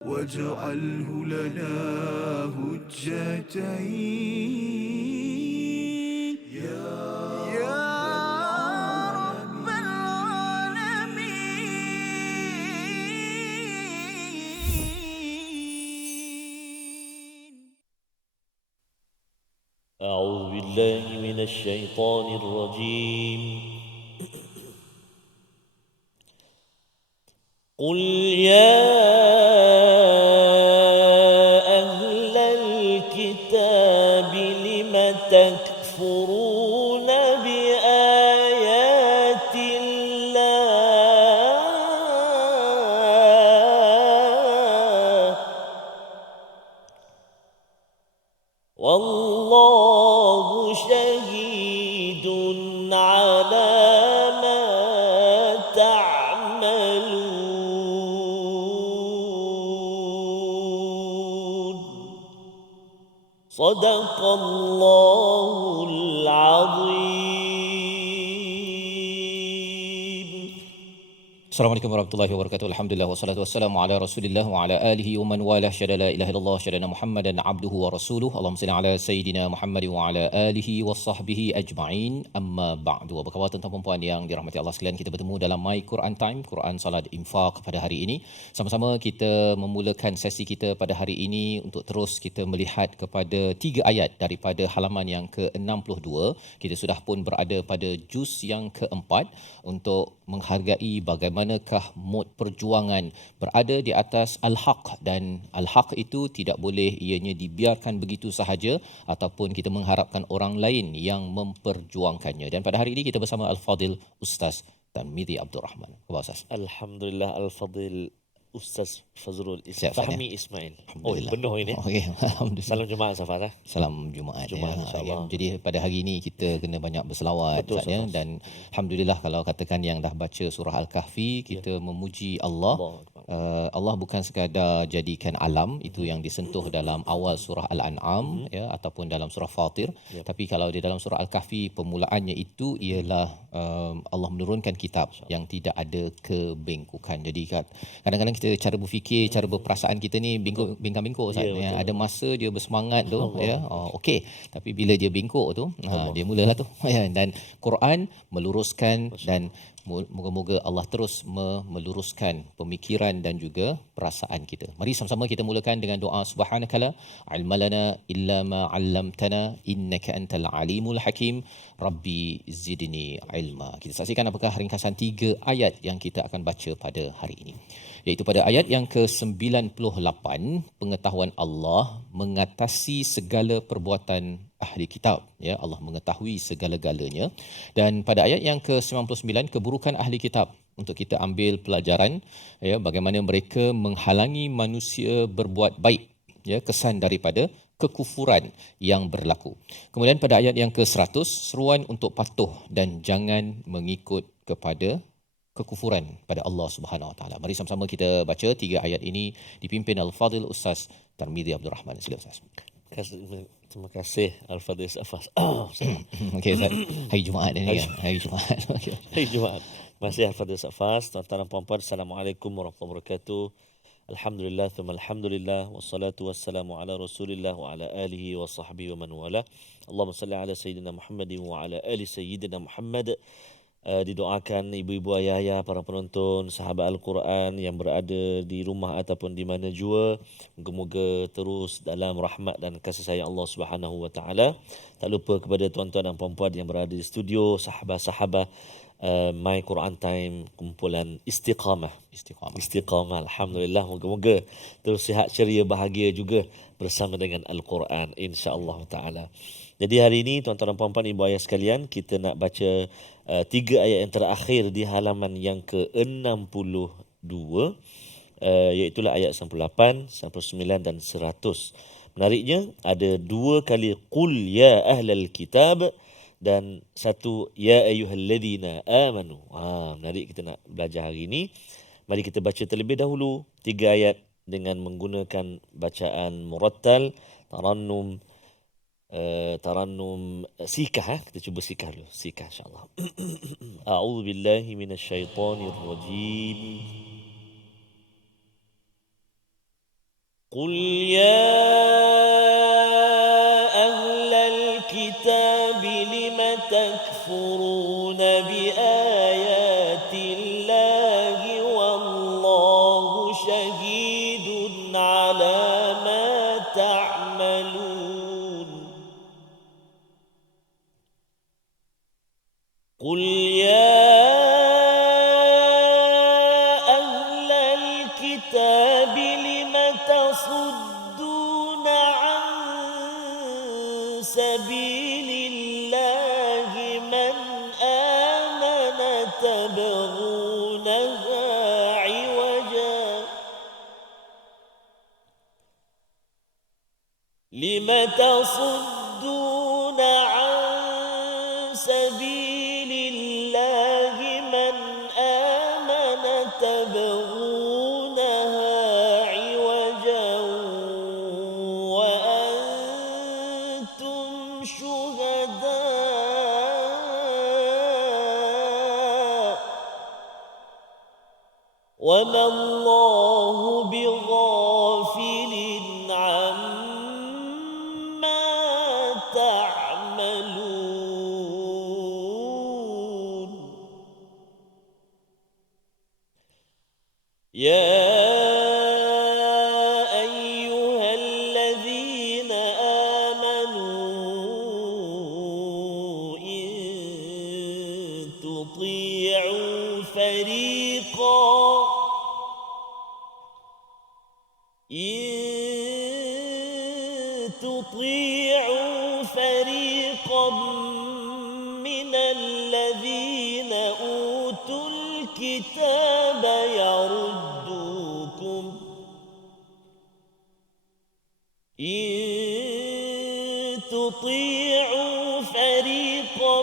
واجعله لنا هجتين يا رب العالمين. أعوذ بالله من الشيطان الرجيم. قل يا أهل الكتاب لم تكفرون بآيات الله والله شهيد على ما تعملون. صدق الله العظيم. Assalamualaikum warahmatullahi wabarakatuh. Alhamdulillah wassalatu wassalamu ala Rasulillah wa ala alihi wa man walah. Syada la ilaha illallah, syada Muhammadan abduhu wa rasuluhu. Allahumma salli ala sayidina Muhammad wa ala alihi wa sahbihi ajma'in. Amma ba'du. Apa khabar tuan-tuan dan puan yang dirahmati Allah sekalian? Kita bertemu dalam My Quran Time, Quran Salat Infak pada hari ini. Sama-sama kita memulakan sesi kita pada hari ini untuk terus kita melihat kepada 3 ayat daripada halaman yang ke-62. Kita sudah pun berada pada juz yang keempat untuk menghargai bagaimanakah mod perjuangan berada di atas al-haq, dan al-haq itu tidak boleh ianya dibiarkan begitu sahaja ataupun kita mengharapkan orang lain yang memperjuangkannya. Dan pada hari ini kita bersama Al-Fadil Ustaz Tarmizi Abdul Rahman. Khabar Ustaz? Alhamdulillah, Al-Fadil Ustaz Fazrul Siap, Fahmi Ismail. Oh, Alhamdulillah. penuh ini. Okey, alhamdulillah. Salam Jumaat Safar. Salam Jumaat, Jumaat, ya. insya-Allah. Jadi pada hari ini kita kena banyak berselawat, Betul, Ustaz, ya. Ustaz. Dan alhamdulillah kalau katakan yang dah baca surah Al-Kahfi, kita memuji Allah. Allah bukan sekadar jadikan alam itu yang disentuh dalam awal surah Al-An'am, ya, ataupun dalam surah Fatir. Tapi kalau di dalam surah Al-Kahfi permulaannya itu ialah Allah menurunkan kitab yang tidak ada kebengkokan. Jadi kadang-kadang kita cara berfikir, cara berperasaan kita ni bingkang-bingkuk, Ustaz. Ya, Ya, betul. ada masa dia bersemangat tu, ya, okey. Tapi bila dia bingkuk tu, dia mulalah tu. Ya, dan Quran meluruskan, dan moga-moga Allah terus meluruskan pemikiran dan juga perasaan kita. Mari sama-sama kita mulakan dengan doa subhanakala ilmalana illa ma 'allamtana innaka antal alimul hakim rabbi zidni ilma. Kita saksikan apakah ringkasan 3 ayat yang kita akan baca pada hari ini. Iaitu pada ayat yang ke-98, pengetahuan Allah mengatasi segala perbuatan ahli kitab, ya, Allah mengetahui segala-galanya. Dan pada ayat yang ke-99, keburukan ahli kitab, untuk kita ambil pelajaran, ya, bagaimana mereka menghalangi manusia berbuat baik, ya, kesan daripada kekufuran yang berlaku. Kemudian pada ayat yang ke-100, seruan untuk patuh dan jangan mengikut kepada kekufuran pada Allah Subhanahu Wa Taala. Mari sama-sama kita baca 3 ayat ini dipimpin Al-Fadil Ustaz Tarmizi Abdul Rahman. Silakan Ustaz. Terima kasih Al-Fadil Safas. Okey Ustaz. Hari Jumaat ini kan. Hari Jumaat. Okey. Hai Jumaat. Masih Al-Fadil Safas. Tuan-tuan dan puan-puan, Assalamualaikum warahmatullahi wabarakatuh. Alhamdulillah, thumma alhamdulillah, wassalatu wassalamu ala Rasulillah wa ala alihi wa sahbihi wa man wala. Allahumma salli ala Sayyidina Muhammadin wa ala ali Sayyidina Muhammad. Didoakan ibu-ibu, ayah-ayah, para penonton, sahabat Al-Quran yang berada di rumah ataupun di mana jua, moga-moga terus dalam rahmat dan kasih sayang Allah Subhanahu Wa Taala. Tak lupa kepada tuan-tuan dan puan-puan yang berada di studio, sahabat-sahabat My Quran Time, kumpulan Istiqamah. Alhamdulillah, moga-moga terus sihat, ceria, bahagia juga bersama dengan Al-Quran, insya-Allah taala. Jadi hari ini tuan-tuan dan puan-puan, ibu ayah sekalian, kita nak baca 3 ayat yang terakhir di halaman yang ke-62, iaitu ayat 98, 99 dan 100. Menariknya ada 2 kali qul ya ahlal kitab dan 1 ya ayyuhalladzina amanu. Menarik, kita nak belajar hari ini. Mari kita baca terlebih dahulu 3 ayat dengan menggunakan bacaan murattal, tarannum sikah. Kita cuba sikah dulu, sikah insya-Allah. A'udzu billahi minasyaitonir rajim. قل يا أهل الكتاب لم تكفرون بآيات الله والله شهيد على ما تعملون قل يا أهل الكتاب لم تصدون عن سبيل الله من آمن تبغونها عوجا لم تصدون عن سبيل الله من آمن تبغونها عوجا وأنتم شهداء وما الله بغافل عما تعملون يا أيها الذين آمنوا إن تطيعوا فريقا من الذين أوتوا الكتاب إن تطيعوا فريقا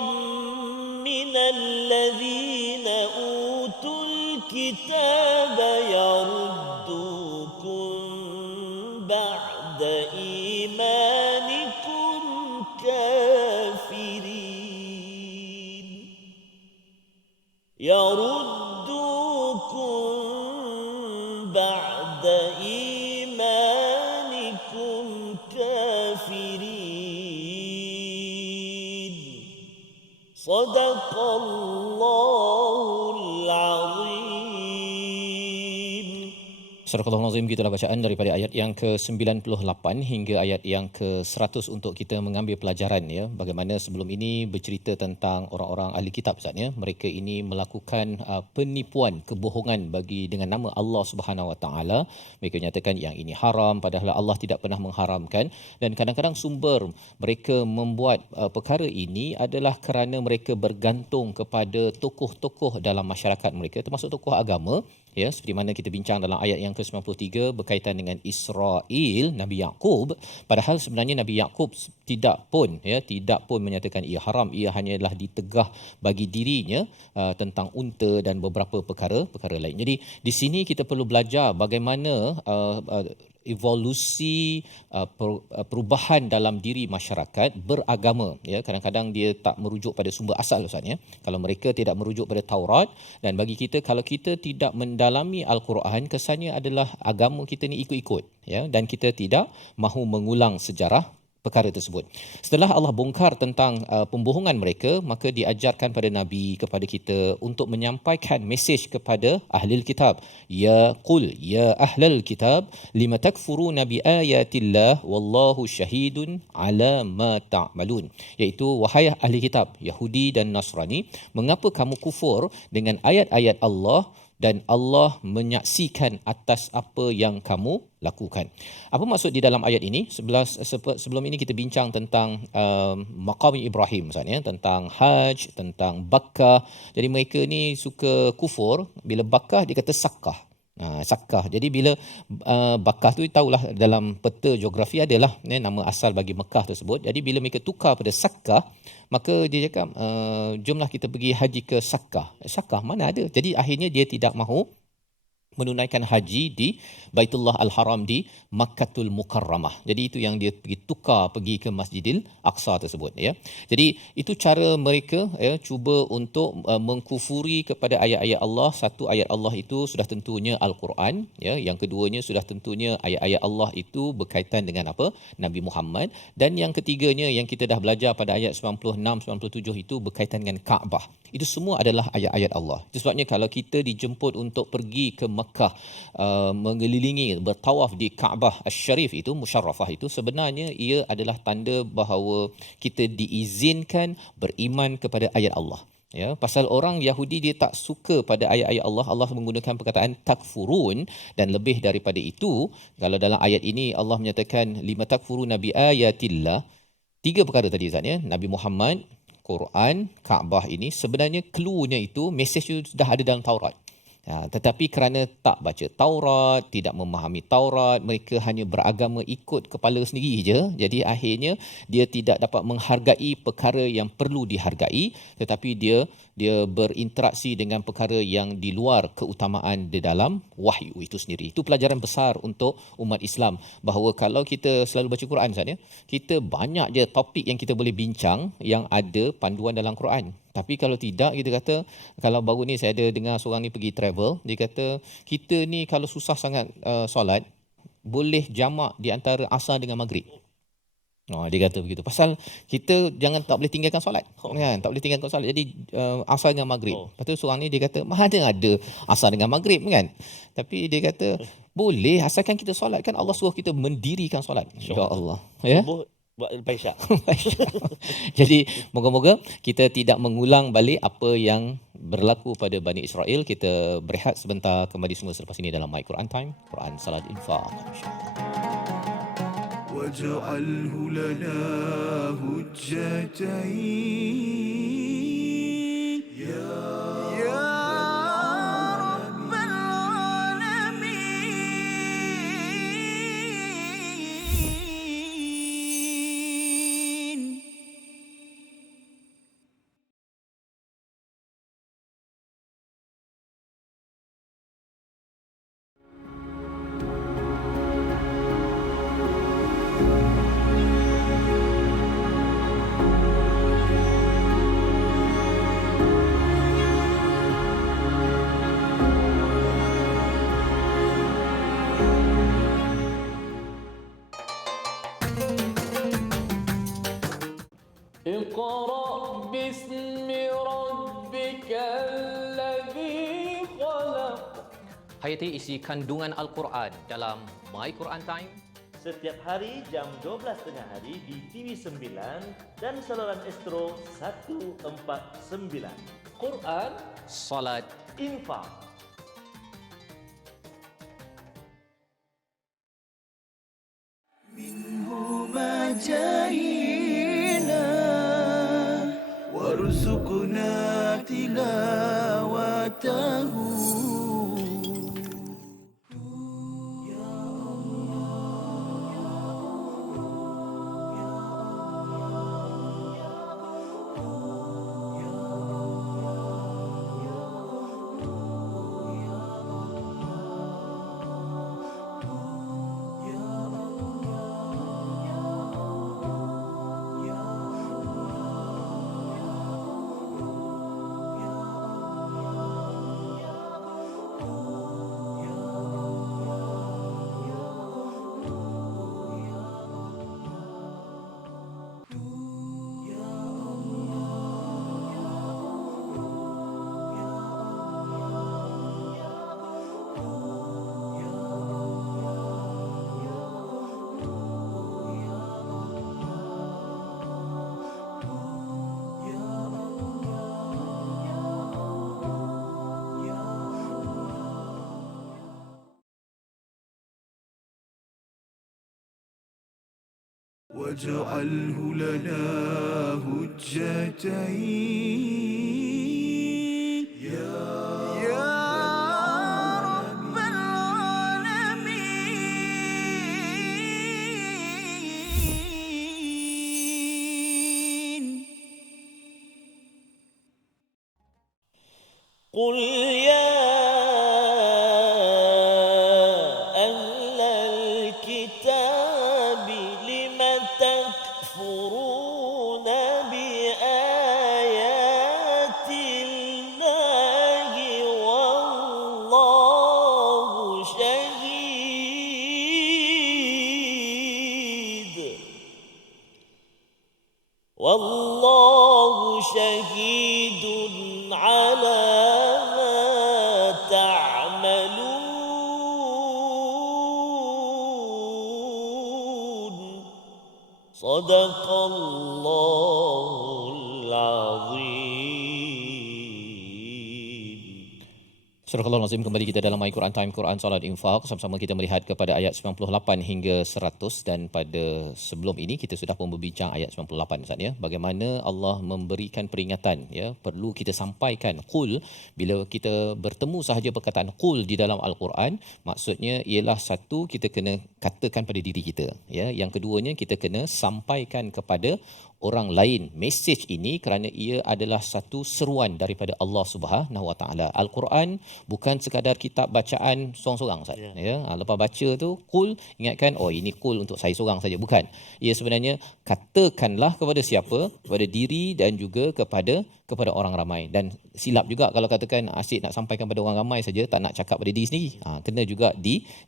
من الذين أوتوا الكتاب يردوكم بعد إيمانكم كافرين يردوكم بعد إيمانكم كافرين صدق الله العظيم. Surah Al-Azim, gitulah bacaan daripada ayat yang ke-98 hingga ayat yang ke-100 untuk kita mengambil pelajaran ya. Bagaimana sebelum ini bercerita tentang orang-orang ahli kitab Ustaz ya. Mereka ini melakukan penipuan, kebohongan bagi dengan nama Allah Subhanahu Wa Taala. Mereka nyatakan yang ini haram padahal Allah tidak pernah mengharamkan, dan kadang-kadang sumber mereka membuat perkara ini adalah kerana mereka bergantung kepada tokoh-tokoh dalam masyarakat mereka, termasuk tokoh agama ya, seperti mana kita bincang dalam ayat yang ke-93 berkaitan dengan Israel, Nabi Yaqub. Padahal sebenarnya Nabi Yaqub tidak pun menyatakan ia haram, ia hanyalah ditegah bagi dirinya tentang unta dan beberapa perkara lain. Jadi di sini kita perlu belajar bagaimana evolusi perubahan dalam diri masyarakat beragama ya. Kadang-kadang dia tak merujuk pada sumber asal Ustaz ya. Kalau mereka tidak merujuk pada Taurat, dan bagi kita kalau kita tidak mendalami Al-Quran, kesannya adalah agama kita ni ikut-ikut ya, dan kita tidak mahu mengulang sejarah perkara tersebut. Setelah Allah bongkar tentang pembohongan mereka, maka diajarkan pada Nabi kepada kita untuk menyampaikan mesej kepada ahli kitab. Ya qul ya ahlal kitab lima takfuruna bi ayatillah wallahu syahidun ala ma ta'malun. Iaitu wahai ahli kitab Yahudi dan Nasrani, mengapa kamu kufur dengan ayat-ayat Allah dan Allah menyaksikan atas apa yang kamu lakukan. Apa maksud di dalam ayat ini? Sebelum ini kita bincang tentang maqam Ibrahim misalnya, tentang Hajj, tentang Bakkah. Jadi mereka ni suka kufur bila Bakkah dia kata Sakkah. Sakkah. Jadi bila Bakkah tu tahulah dalam peta geografi adalah nama asal bagi Mekah tersebut. Jadi bila mereka tukar pada Sakkah, maka dia cakap jomlah kita pergi haji ke Sakkah. Sakkah mana ada? Jadi akhirnya dia tidak mahu menunaikan haji di Baitullah Al-Haram di Makkatul Mukarramah. Jadi itu yang dia pergi ke Masjidil Aqsa tersebut ya. Jadi itu cara mereka ya cuba untuk mengkufuri kepada ayat-ayat Allah. Satu ayat Allah itu sudah tentunya Al-Quran ya. Yang keduanya sudah tentunya ayat-ayat Allah itu berkaitan dengan apa? Nabi Muhammad, dan yang ketiganya yang kita dah belajar pada ayat 96 97 itu berkaitan dengan Kaabah. Itu semua adalah ayat-ayat Allah. Itu sebabnya kalau kita dijemput untuk pergi ke Mekah mengelilingi bertawaf di Kaabah Asy-Syarif itu musyarrafah itu sebenarnya ia adalah tanda bahawa kita diizinkan beriman kepada ayat Allah. Ya, pasal orang Yahudi dia tak suka pada ayat-ayat Allah. Allah menggunakan perkataan takfurun, dan lebih daripada itu kalau dalam ayat ini Allah menyatakan lima takfuruna bi ayatillah. Tiga perkara tadi Ustaz ya. Nabi Muhammad, Quran, Kaabah ini sebenarnya cluenya itu mesej itu sudah ada dalam Taurat. Tetapi kerana tak baca Taurat, tidak memahami Taurat, mereka hanya beragama ikut kepala sendiri je. Jadi akhirnya dia tidak dapat menghargai perkara yang perlu dihargai, tetapi dia berinteraksi dengan perkara yang di luar keutamaan di dalam wahyu itu sendiri. Itu pelajaran besar untuk umat Islam, bahawa kalau kita selalu baca Quran Ustaz ya, kita banyak je topik yang kita boleh bincang yang ada panduan dalam Quran. Tapi kalau tidak, kita kata, kalau baru ni saya ada dengar seorang ni pergi travel, dia kata kita ni kalau susah sangat solat, boleh jamak di antara asar dengan maghrib. Dia kata begitu. Pasal kita tak boleh tinggalkan solat. Kan? Tak boleh tinggalkan solat. Jadi asar dengan maghrib. Lepas tu seorang ni dia kata, mana ada asar dengan maghrib kan? Tapi dia kata, boleh asalkan kita solat. Kan Allah suruh kita mendirikan solat. Ya Allah. Ya? Buat Paisha. Jadi moga-moga kita tidak mengulang balik apa yang berlaku pada Bani Israel. Kita berehat sebentar, kembali semua selepas ini dalam My Quran Time, Quran Salat Infaq. واجعله لنا هجتين يا رب العالمين. اقرأ باسم ربك الذي خلق. Hayati isi kandungan Al-Quran dalam My Quran Time. Setiap hari jam 12.30 hari di TV9 dan saluran Astro 149. Quran Salat Infaq. منهما جاهينا وارزقنا تلاوته. واجعله لنا هجتين يا رب العالمين. قل يا wallahu syahidun ala ma ta'malun. Sadaqallahul azim. Surah Al-Azim, kembali kita dalam Al-Quran Time, Quran Salat Infaq. Sama-sama kita melihat kepada ayat 98 hingga 100, dan pada sebelum ini kita sudah pun berbincang ayat 98 Ustaz ya. Bagaimana Allah memberikan peringatan ya, perlu kita sampaikan qul. Bila kita bertemu sahaja perkataan qul di dalam Al-Quran, maksudnya ialah satu, kita kena katakan pada diri kita ya. Yang keduanya, kita kena sampaikan kepada orang lain mesej ini kerana ia adalah satu seruan daripada Allah Subhanahu Wa Taala. Al-Quran bukan sekadar kitab bacaan seorang-seorang Ustaz ya. Lepas baca tu qul, ingatkan oh ini qul untuk saya seorang saja, bukan. Ia sebenarnya katakanlah kepada siapa? Kepada diri dan juga kepada orang ramai. Dan silap juga kalau katakan asyik nak sampaikan pada orang ramai saja, tak nak cakap pada diri sendiri. Kena juga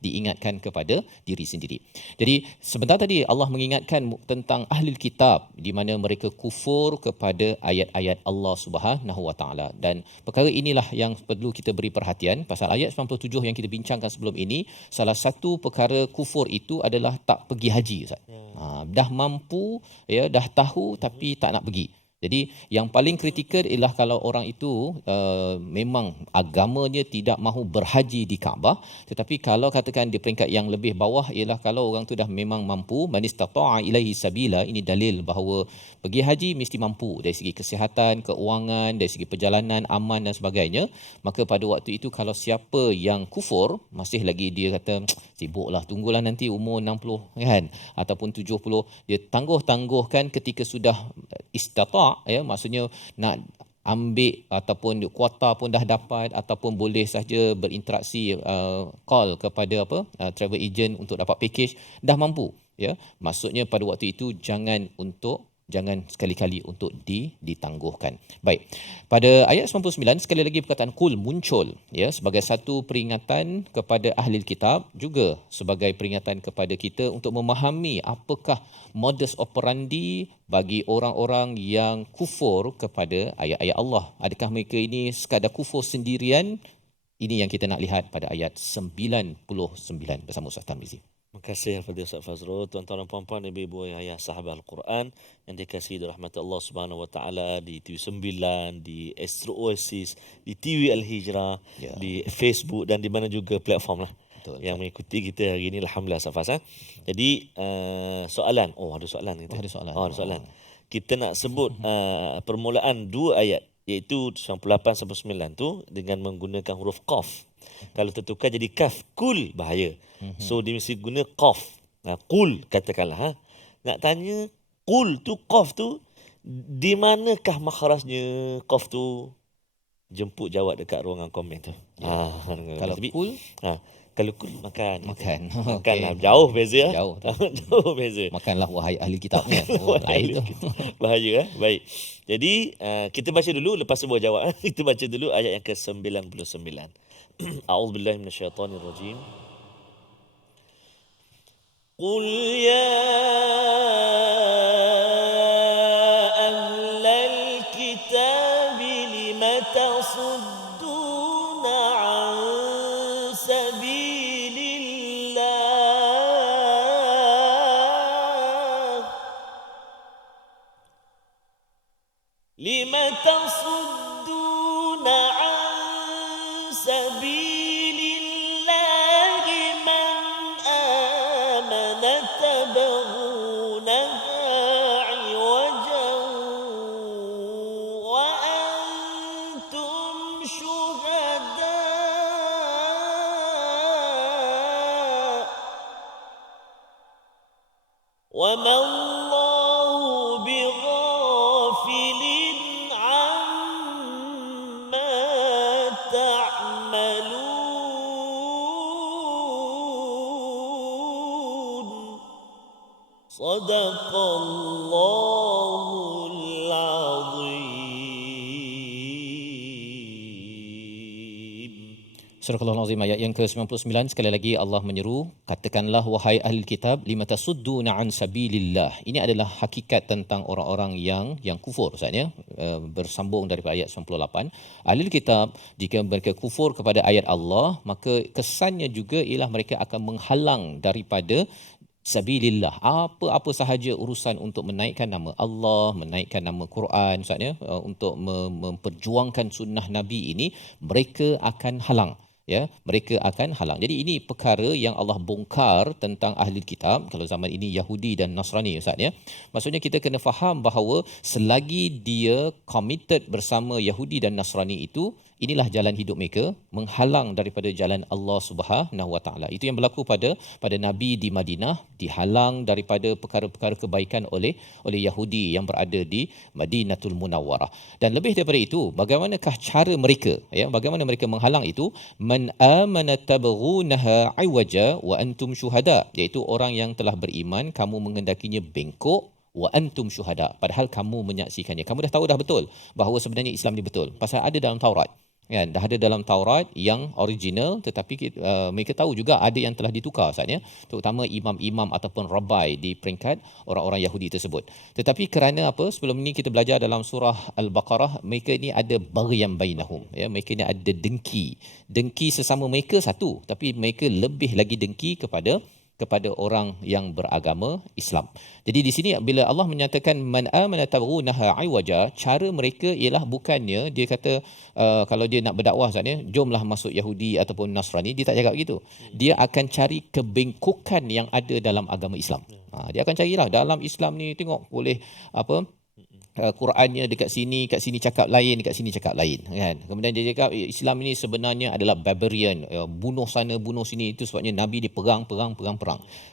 diingatkan kepada diri sendiri. Jadi sebentar tadi Allah mengingatkan tentang ahli kitab di mana mereka kufur kepada ayat-ayat Allah Subhanahu Wa Taala, dan perkara inilah yang perlu kita beri perhatian. Pasal ayat 97 yang kita bincangkan sebelum ini, salah satu perkara kufur itu adalah tak pergi haji Ustaz. Dah mampu ya, dah tahu tapi tak nak pergi. Jadi yang paling kritikal ialah kalau orang itu memang agamanya tidak mahu berhaji di Kaabah, tetapi kalau katakan di peringkat yang lebih bawah ialah kalau orang tu dah memang mampu, man istata'a ilaihi sabila, ini dalil bahawa pergi haji mesti mampu dari segi kesihatan, keuangan, dari segi perjalanan, aman dan sebagainya. Maka pada waktu itu kalau siapa yang kufur, masih lagi dia kata sibuklah, tunggulah nanti umur 60 kan ataupun 70, dia tangguh-tangguhkan ketika sudah istata' ya, maksudnya nak ambil ataupun kuota pun dah dapat, ataupun boleh saja berinteraksi call kepada travel agent untuk dapat package, dah mampu ya. Maksudnya pada waktu itu jangan sekali-kali untuk ditangguhkan. Baik. Pada ayat 99 sekali lagi perkataan qul muncul ya, sebagai satu peringatan kepada ahli kitab, juga sebagai peringatan kepada kita untuk memahami apakah modus operandi bagi orang-orang yang kufur kepada ayat-ayat Allah. Adakah mereka ini sekadar kufur sendirian? Ini yang kita nak lihat pada ayat 99 bersama Ustaz Tarmizi. Terima kasih kepada Ustaz Fazrul. Tuan-tuan dan puan-puan, ibu-ibu ayah sahabat Al-Quran yang dikasihi rahmat Allah Subhanahu Wa Taala, di TV9, di Astro Oasis, di TV Al-Hijrah, di Facebook dan di mana juga platform lah. Betul, yang mengikuti kita hari ini, alhamdulillah Ustaz Faz. Jadi soalan, ada soalan kita. Ada soalan. Ada soalan. Kita nak sebut permulaan dua ayat, iaitu 98 sampai 9 tu dengan menggunakan huruf qaf. Kalau tertukar jadi kaf, kul, bahaya. So dia mesti guna qaf. Kul katakanlah. Nak tanya kul tu, qaf tu di manakah makhrajnya qaf tu? Jemput jawab dekat ruangan komen tu. Kalau kul, kalau kul makan. Okay. Jauh beza. Jauh beza. Makanlah wahai ahli kitabnya. Lain tu. Bahaya. Baik. Jadi kita baca dulu, lepas sebuah jawab. Kita baca dulu ayat yang ke-99. A'udzubillahi minasyaitonirrajim. Qul ya ahlal kitab lima tasudduna an sabilillah lima tasudduna an sabilillah man amana tabghunaha iwajan wa antum syuhada wa ma Allahu bighafilin amma ta'malun. Sadaqallahul azim. Surah Al-Azim ayat yang ke-99 sekali lagi Allah menyeru, katakanlah wahai ahli kitab lima tasudduna an sabilillah. Ini adalah hakikat tentang orang-orang yang kufur Ustaz ya. Bersambung daripada ayat 98. Ahli kitab jika mereka kufur kepada ayat Allah, maka kesannya juga ialah mereka akan menghalang daripada sabilillah, apa-apa sahaja urusan untuk menaikkan nama Allah, menaikkan nama Quran Ustaz ya, untuk memperjuangkan sunnah Nabi ini, mereka akan halang ya, mereka akan halang. Jadi ini perkara yang Allah bongkar tentang ahli kitab kalau zaman ini Yahudi dan Nasrani Ustaz ya. Maksudnya kita kena faham bahawa selagi dia committed bersama Yahudi dan Nasrani itu, inilah jalan hidup mereka, menghalang daripada jalan Allah Subhanahu Wa Taala. Itu yang berlaku pada Nabi di Madinah, dihalang daripada perkara-perkara kebaikan oleh Yahudi yang berada di Madinatul Munawwarah. Dan lebih daripada itu, bagaimanakah cara mereka ya, bagaimana mereka menghalang itu? Man amana tabghunaha iwaja wa antum syuhada, iaitu orang yang telah beriman kamu menghendakinya bengkok wa antum syuhada, padahal kamu menyaksikannya. Kamu dah tahu dah betul bahawa sebenarnya Islam ni betul, pasal ada dalam Taurat kan, dah ada dalam Taurat yang original, tetapi mereka tahu juga ada yang telah ditukar Ustaz ya, terutama imam-imam ataupun rabai di peringkat orang-orang Yahudi tersebut. Tetapi kerana apa, sebelum ini kita belajar dalam surah Al-Baqarah, mereka ini ada baghyan bainahum ya, mereka ini ada dengki sesama mereka satu, tapi mereka lebih lagi dengki kepada orang yang beragama Islam. Jadi di sini bila Allah menyatakan man amana tabghunaha iwaja, cara mereka ialah bukannya dia kata kalau dia nak berdakwah Ustaz ya, jomlah masuk Yahudi ataupun Nasrani, dia tak cakap begitu. Dia akan cari kebengkokan yang ada dalam agama Islam. Dia akan carilah dalam Islam ni, tengok boleh apa, Qurannya dekat sini, kat sini cakap lain, dekat sini cakap lain kan. Kemudian dia cakap Islam ini sebenarnya adalah barbarian, bunuh sana bunuh sini, itu sebabnya Nabi dia perang.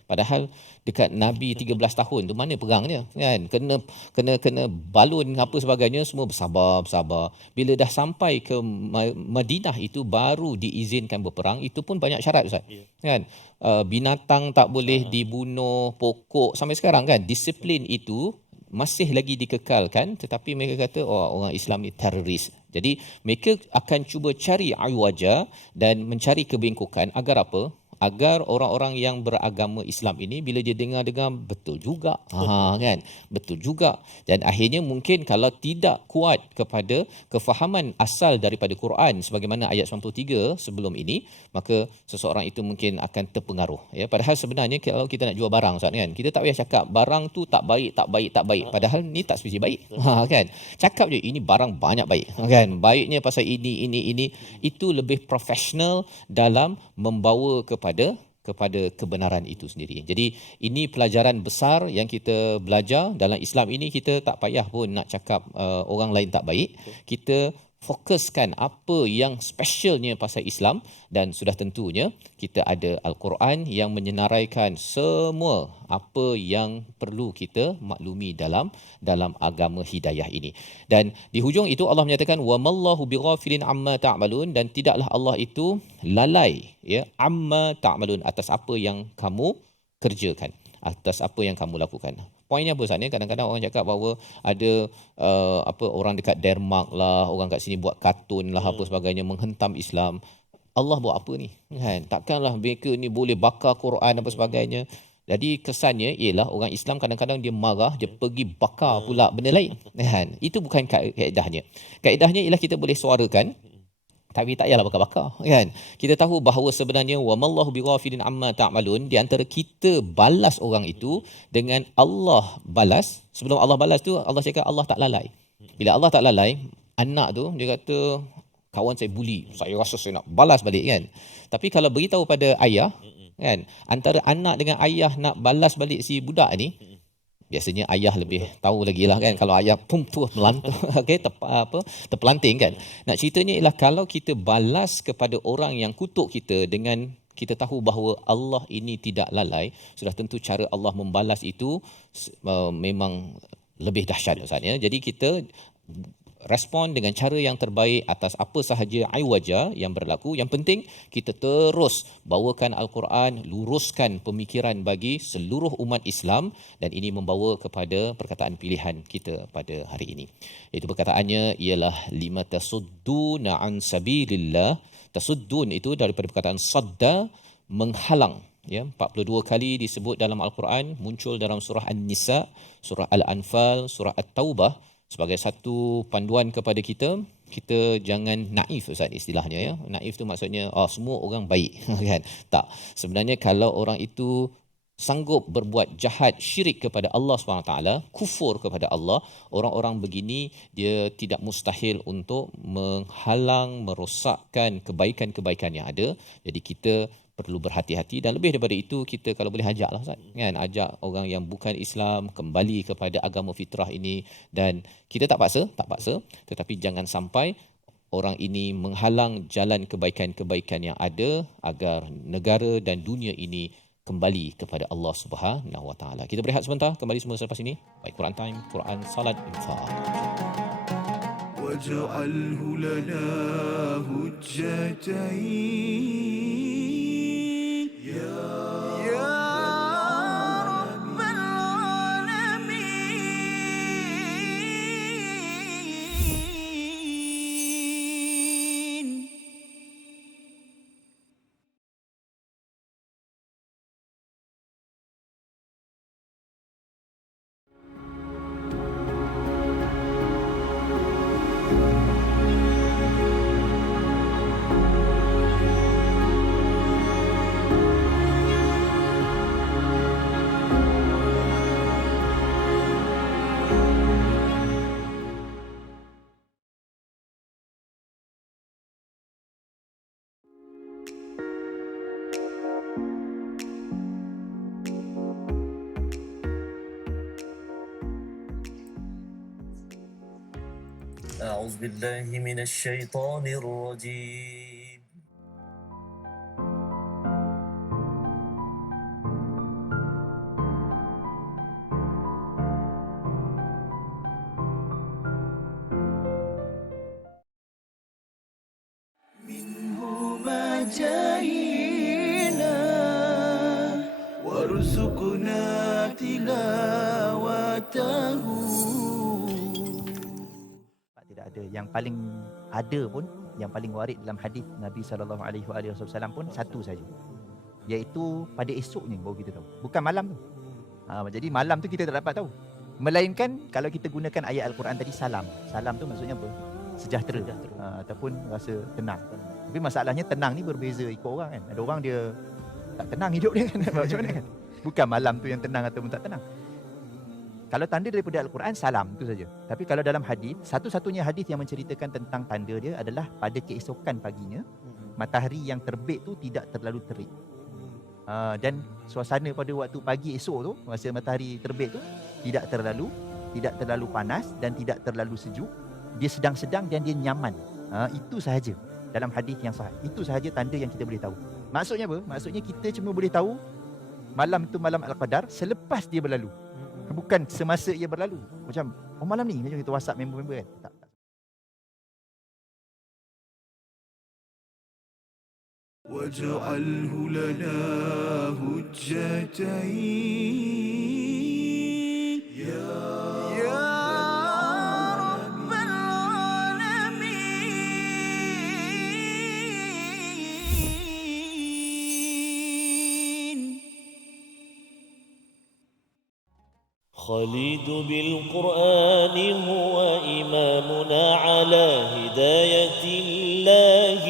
Padahal dekat Nabi 13 tahun tu mana perangnya kan, kena balun apa sebagainya, semua bersabar. Bila dah sampai ke Madinah itu baru diizinkan berperang, itu pun banyak syarat Ustaz kan. Binatang tak boleh dibunuh, pokok sampai sekarang kan, disiplin itu masih lagi dikekalkan, tetapi mereka kata orang Islam ni teroris. Jadi mereka akan cuba cari aywaja dan mencari kebengkokan agar apa? Agar orang-orang yang beragama Islam ini bila dia dengar betul juga. Kan? Betul juga. Dan akhirnya mungkin kalau tidak kuat kepada kefahaman asal daripada Quran sebagaimana ayat 93 sebelum ini, maka seseorang itu mungkin akan terpengaruh ya. Padahal sebenarnya kalau kita nak jual barang Ustaz kan, kita tak payah cakap barang tu tak baik. Padahal ni tak spesifik baik. Kan? Cakap je ini barang banyak baik. Kan? Baiknya pasal ini. Itu lebih profesional dalam membawa kepada kebenaran itu sendiri. Jadi ini pelajaran besar yang kita belajar dalam Islam ini. Kita tak payah pun nak cakap orang lain tak baik. Kita fokuskan apa yang specialnya pasal Islam, dan sudah tentunya kita ada Al-Quran yang menyenaraikan semua apa yang perlu kita maklumi dalam agama hidayah ini. Dan di hujung itu Allah menyatakan wa mallahu bighafilin amma ta'malun, dan tidaklah Allah itu lalai ya amma ta'malun, atas apa yang kamu kerjakan, atas apa yang kamu lakukan. Poinnya apa Ustaz ni? Kadang-kadang orang cakap bahawa ada orang dekat Denmark lah, orang kat sini buat kartun lah apa sebagainya menghentam Islam. Allah buat apa ni? Kan? Takkanlah mereka ni boleh bakar Quran apa sebagainya. Jadi kesannya ialah orang Islam kadang-kadang dia marah, dia pergi bakar pula benda lain. Kan? Itu bukan kaedahnya. Kaedahnya ialah kita boleh suarakan, tapi tak payahlah bakar-bakar kan. Kita tahu bahawa sebenarnya wa mallahu bighafilin amma ta'malun, di antara kita balas orang itu dengan Allah balas. Sebelum Allah balas tu Allah cakap Allah tak lalai. Bila Allah tak lalai, anak tu dia kata kawan saya bully, saya rasa saya nak balas balik kan. Tapi kalau beritahu pada ayah kan, antara anak dengan ayah nak balas balik si budak ni, biasanya ayah lebih tahu lagi lah kan. Kalau ayah melantung okay, terpelanting kan. Nak ceritanya ialah kalau kita balas kepada orang yang kutuk kita dengan kita tahu bahawa Allah ini tidak lalai, sudah tentu cara Allah membalas itu memang lebih dahsyat Ustaz ya. Jadi kita respon dengan cara yang terbaik atas apa sahaja aiwaja yang berlaku. Yang penting kita terus bawakan Al-Quran, luruskan pemikiran bagi seluruh umat Islam, dan ini membawa kepada perkataan pilihan kita pada hari ini. Itu perkataannya ialah lima tasudduna an sabilillah. Tasuddun itu daripada perkataan sadda, menghalang. Ya, 42 kali disebut dalam Al-Quran, muncul dalam surah An-Nisa, surah Al-Anfal, surah At-Taubah, sebagai satu panduan kepada kita. Kita jangan naif, Ustaz, istilahnya ya. Naif tu maksudnya semua orang baik kan. Tak. Sebenarnya kalau orang itu sanggup berbuat jahat, syirik kepada Allah SWT, kufur kepada Allah, orang-orang begini dia tidak mustahil untuk menghalang, merosakkan kebaikan-kebaikan yang ada. Jadi kita perlu berhati-hati, dan lebih daripada itu kita kalau boleh ajaklah, Ustaz, kan, ajak orang yang bukan Islam kembali kepada agama fitrah ini, dan kita tak paksa, tetapi jangan sampai orang ini menghalang jalan kebaikan-kebaikan yang ada agar negara dan dunia ini kembali kepada Allah Subhanahu Wa Taala. Kita berehat sebentar, kembali semua selepas ini. Baik, Quran Time, Quran, Salat, Infaq. واجعله لنا هجتين يا رب العالمين. أعوذ بالله من الشيطان الرجيم. منه ما جئنا وارزقنا تلاوته. Tidak ada. Yang paling ada pun, yang paling warid dalam hadis Nabi SAW pun satu saja, iaitu pada esoknya baru kita tahu, bukan malam tu. Jadi malam tu kita tak dapat tahu, melainkan kalau kita gunakan ayat Al-Quran tadi, salam tu maksudnya apa? Sejahtera, ataupun rasa tenang. Tapi masalahnya tenang ni berbeza ikut orang kan. Ada orang dia tak tenang hidup dia kan. Macam mana kan? Bukan malam tu yang tenang ataupun tak tenang. Kalau tanda daripada Al-Quran, salam tu saja. Tapi kalau dalam hadis, satu-satunya hadis yang menceritakan tentang tanda dia adalah pada keesokan paginya, matahari yang terbit tu tidak terlalu terik. Dan suasana pada waktu pagi esok tu, masa matahari terbit tu tidak terlalu panas dan tidak terlalu sejuk. Dia sedang-sedang dan dia nyaman. Itu sahaja dalam hadis yang sahih. Itu sahaja tanda yang kita boleh tahu. Maksudnya apa? Maksudnya kita cuma boleh tahu malam tu malam Al-Qadar selepas dia berlalu. Bukan semasa ia berlalu. Macam, malam ni, macam kita WhatsApp member-member kan. Tak. واجعله لنا هجتين يا رب العالمين. خالد بالقرآن هو إمامنا على هداية الله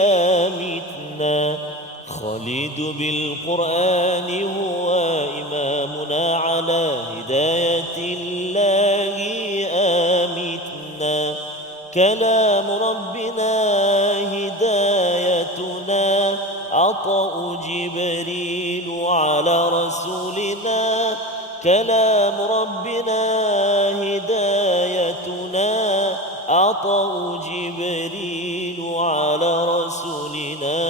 آمتنا. خالد بالقرآن هو إمامنا على هداية الله آمتنا. كلام ربنا هدايتنا. عطاء جبريل على رسولنا. كلام ربنا هدايتنا. عطاء جبريل على رسولنا.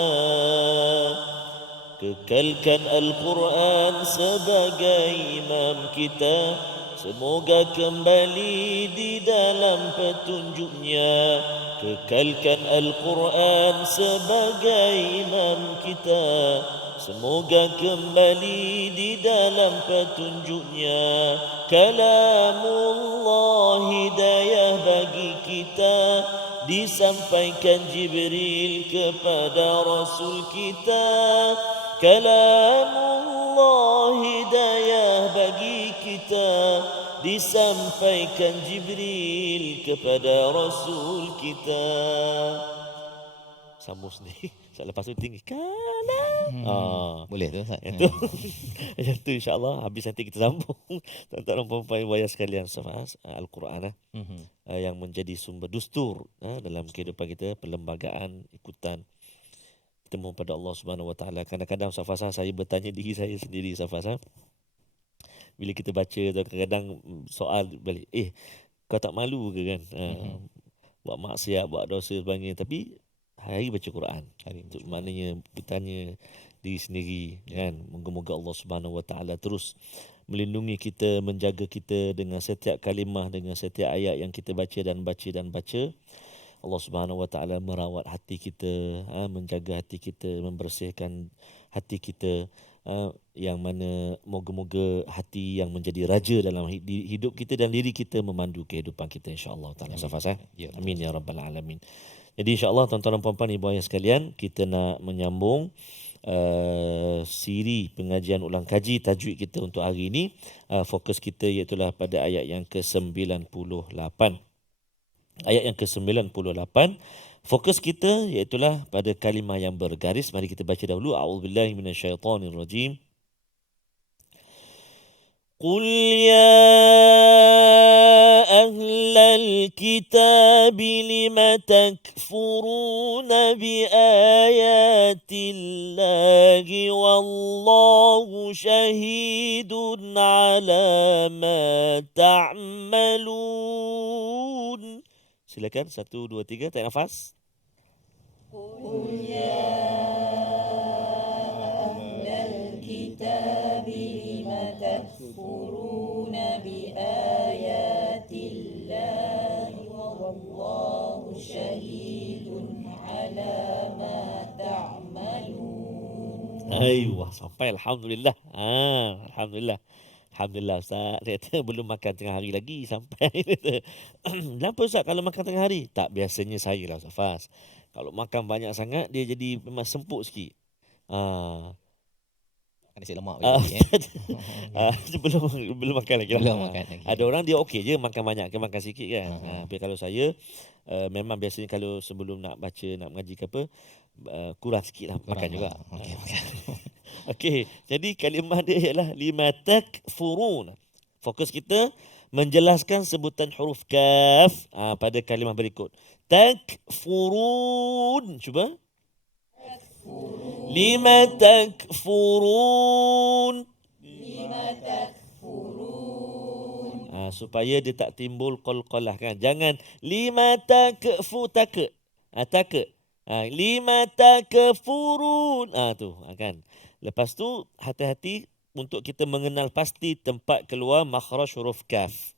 Kekalkan Al-Quran sebagai imam kita, Semoga kembali di dalam petunjuknya. Kekalkan Al-Quran sebagai imam kita. Semoga kembali di dalam petunjuknya. Kalamullah hidayah bagi kita. Disampaikan Jibril kepada Rasul kita. Kalamullah hidayah bagi kita. Disampaikan Jibril kepada Rasul kita. Sambung sendiri. Lepas tu tinggi kalam. Boleh tu Ustaz. Itu yang tu insya-Allah habis nanti kita sambung. Tuan-tuan dan puan-puan ibu ayah sekalian, Al-Quran yang menjadi sumber dustur dalam kehidupan kita, perlembagaan, ikutan kita mohon pada Allah Subhanahu Wa Taala. Kadang-kadang Safasa saya bertanya diri saya sendiri, Safasa, bila kita baca kadang-kadang soal balik, kau tak malu ke kan buat maksiat, buat dosa sebagainya, tapi hari baca Quran. Itu maknanya bertanya diri sendiri kan. Moga-moga Allah Subhanahu Wa Taala terus melindungi kita, menjaga kita dengan setiap kalimah, dengan setiap ayat yang kita baca dan baca. Allah Subhanahu Wa Taala merawat hati kita, menjaga hati kita, membersihkan hati kita, yang mana moga-moga hati yang menjadi raja dalam hidup kita dan diri kita memandu kehidupan kita insya-Allah taala. Safas amin ya rabbal alamin. Jadi insya-Allah tuan-tuan dan puan-puan ibu ayah sekalian, kita nak menyambung siri pengajian ulang kaji tajwid kita untuk hari ini. Fokus kita iaitu pada ayat yang ke-98. Ayat yang ke-98. Fokus kita iaitu pada kalimah yang bergaris. Mari kita baca dahulu. A'udzubillahi minasyaitonirrajim. قل يا أهل الكتاب لم تكفرون بآيات الله والله شهيد على ما تعملون. Silakan 1, 2, 3 tarik nafas. قل يا أهل الكتاب لم تكفرون بآيات الله والله شهيد على ما تعملون. Ayuh, sampai Alhamdulillah. Alhamdulillah. Alhamdulillah Ustaz. Dia kata belum makan tengah hari lagi sampai. Kenapa Ustaz kalau makan tengah hari? Tak, biasanya saya lah Ustaz Fas. Kalau makan banyak sangat dia jadi memang sempuk sikit. Nasi lemak lagi belum makan lagi. Belum makan lagi. Ada orang dia okey je makan banyak ke makan sikit kan. Tapi kalau saya memang biasanya kalau sebelum nak baca, nak mengaji ke apa, kurang sikit lah makan juga. Okey. Okey, jadi kalimah dia ialah lima takfurun. Fokus kita menjelaskan sebutan huruf kaf pada kalimah berikut. Takfurun. Cuba. Lima takfurun. Supaya dia tak timbul qalqalah kan. Jangan lima takfu tak. Lima takfurun. Tu kan. Lepas tu hati-hati untuk kita mengenal pasti tempat keluar makhraj huruf kaf.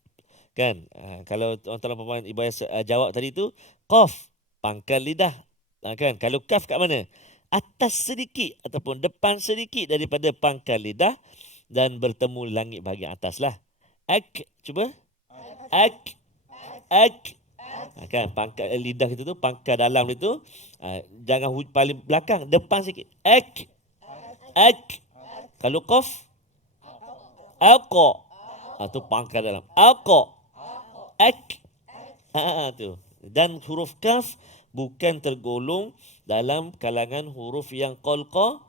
Kan? Kalau tuan-tuan puan ibu ayah jawab tadi tu qaf, pangkal lidah. Kan? Kalau kaf kat mana? Atas sedikit ataupun depan sedikit daripada pangkal lidah dan bertemu langit bahagian atas lah. Cuba. Kan pangkal lidah kita tu, pangkal dalam itu jangan paling belakang, depan sikit. Kalau qaf aqa. Tu pangkal dalam. Aqa. Tu. Dan huruf kaf bukan tergolong dalam kalangan huruf yang qalqa.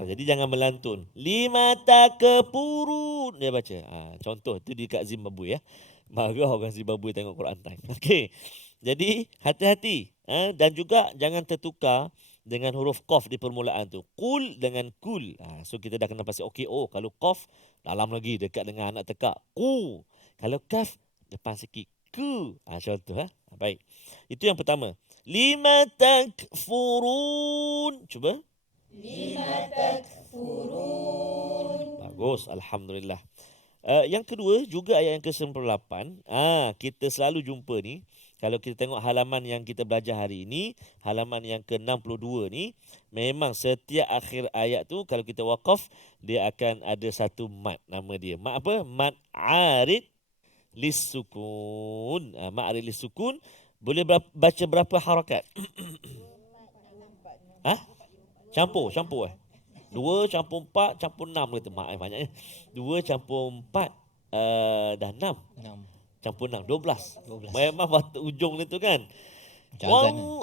Jadi jangan melantun. Lima takfurun dia baca. Contoh tu dekat Zimbabwe ya. Marah orang Zimbabwe tengok Quran Time. Okey. Jadi hati-hati dan juga jangan tertukar dengan huruf qaf di permulaan tu. Qul dengan kul. So kita dah kena pasti okey. Kalau qaf dalam lagi dekat dengan anak tekak. Qu. Kalau kaf depan sikit. Ku. Contoh baik. Itu yang pertama. Lima takfurun. Cuba. Lima takfurun. Bagus, alhamdulillah. Yang kedua juga ayat yang ke-98. Kita selalu jumpa ni. Kalau kita tengok halaman yang kita belajar hari ini, halaman yang ke-62 ni, memang setiap akhir ayat tu kalau kita wakaf, dia akan ada satu mat. Nama dia. Mat apa? Mat arid lissukun. Mat arid lissukun. Boleh baca berapa harakat? Campur. 2 campur 4 campur 6 kata. Banyaknya. 2 campur 4 dah 6. 6. Campur 6, 12. Memang waktu ujung itu kan. Macam